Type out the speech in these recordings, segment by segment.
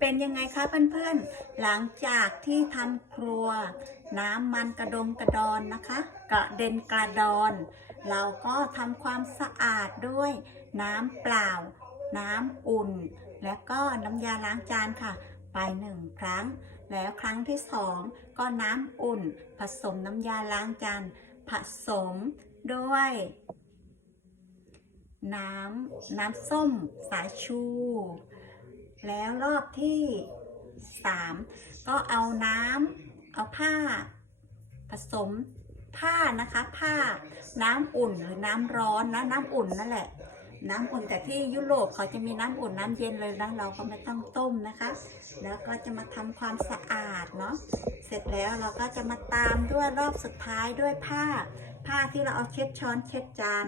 เป็นยังไงคะเพื่อนๆ หลังจากที่ทำครัว น้ำมันกระดงกระดอนนะคะ กระเด็นกระดอน เราก็ทำความสะอาดด้วย น้ำเปล่า น้ำอุ่น และก็น้ำยาล้างจานค่ะ ไปหนึ่งครั้ง แล้วครั้งที่สองก็น้ำอุ่น ผสมน้ำยาล้างจานผสมด้วย น้ำน้ำส้มสายชู แล้วรอบที่สามก็เอาน้ำเอาผ้าผสมผ้านะคะผ้าน้ำอุ่นหรือน้ำร้อนนะน้ำอุ่นนั่นแหละ น้ำอุ่นแต่ที่ยุโรปเขาจะมีน้ำอุ่นน้ำเย็นเลยนะเราก็ไม่ต้องต้มนะคะ แล้วก็จะมาทำความสะอาดเนาะเสร็จแล้วเราก็จะมาตามด้วยรอบสุดท้ายด้วยผ้า ผ้าที่เราเอาเช็ดช้อนเช็ดจาน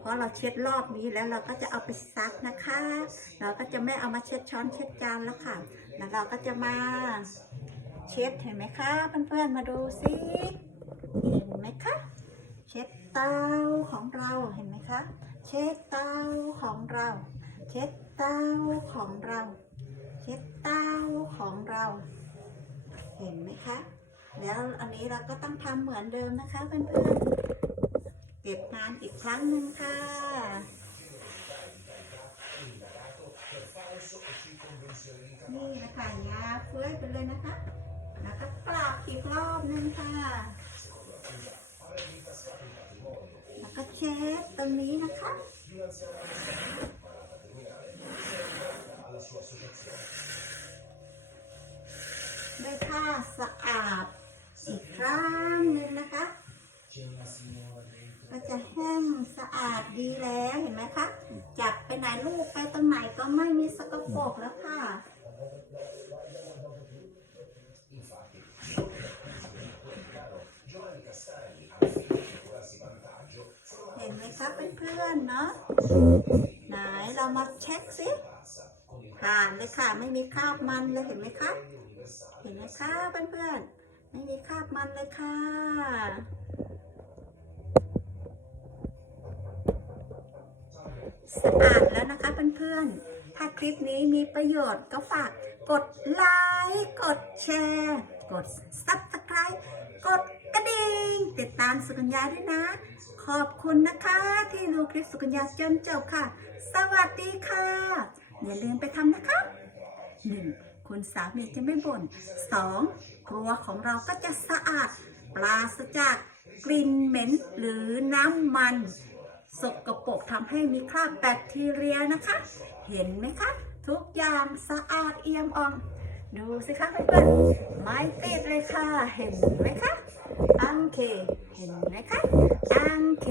พราะเราเช็ดรอบนี้แล้วเราก็จะเอาไปซักนะคะ เราก็จะไม่เอามาเช็ดช้อนเช็ดจานแล้วค่ะ แล้วเราก็จะมาเช็ดเห็นไหมคะเพื่อนๆมาดูสิเห็นไหมคะเช็ดเตาของเราเห็นไหมคะ เช็ดเตาของเรา เช็ดเตาของเรา เช็ดเตาของเรา เห็นไหมคะ แล้วอันนี้เราก็ต้องทำเหมือนเดิมนะคะเพื่อนๆ ก็บงานอีกครั้งหนึ่งค่ะ นี่นะคะยาเฟื้อยไปเลยนะคะ แล้วก็ปรับอีกรอบหนึ่งค่ะ แล้วก็เช็ดตรงนี้นะคะด้วยผ้าสะอาดอีกครั้งหนึ่งนะคะ ก็จะแห้งสะอาดดีแล้วเห็นไหมคะจับไปไหนลูกไปตรงไหนก็ไม่มีสกปรกแล้วค่ะเห็นไหมคะเพื่อนๆเนาะไหนเรามาเช็คสิผ่านเลยค่ะไม่มีคราบมันเลยเห็นไหมคะเห็นไหมคะเพื่อนๆไม่มีคราบมันเลยค่ะ สะอาดแล้วนะคะเพื่อนๆ ถ้าคลิปนี้มีประโยชน์ก็ฝากกดไลค์ กดแชร์ กด subscribe กดกระดิ่ง ติดตามสุกัญญาด้วยนะ ขอบคุณนะคะที่ดูคลิปสุกัญญาจนจบค่ะ สวัสดีค่ะ อย่าลืมไปทำนะคะ 1. คุณสามีจะไม่บ่น 2. ครัวของเราก็จะสะอาด ปราศจากกลิ่นเหม็นหรือน้ำมัน สกปรก ทำให้มีคราบแบคทีเรียนะคะ เห็นไหมคะ ทุกอย่างสะอาดเอี่ยมอ่อง ดูสิคะเพื่อนๆไม่ปิดเลยค่ะ เห็นไหมคะอังเค เห็นไหมคะอังเค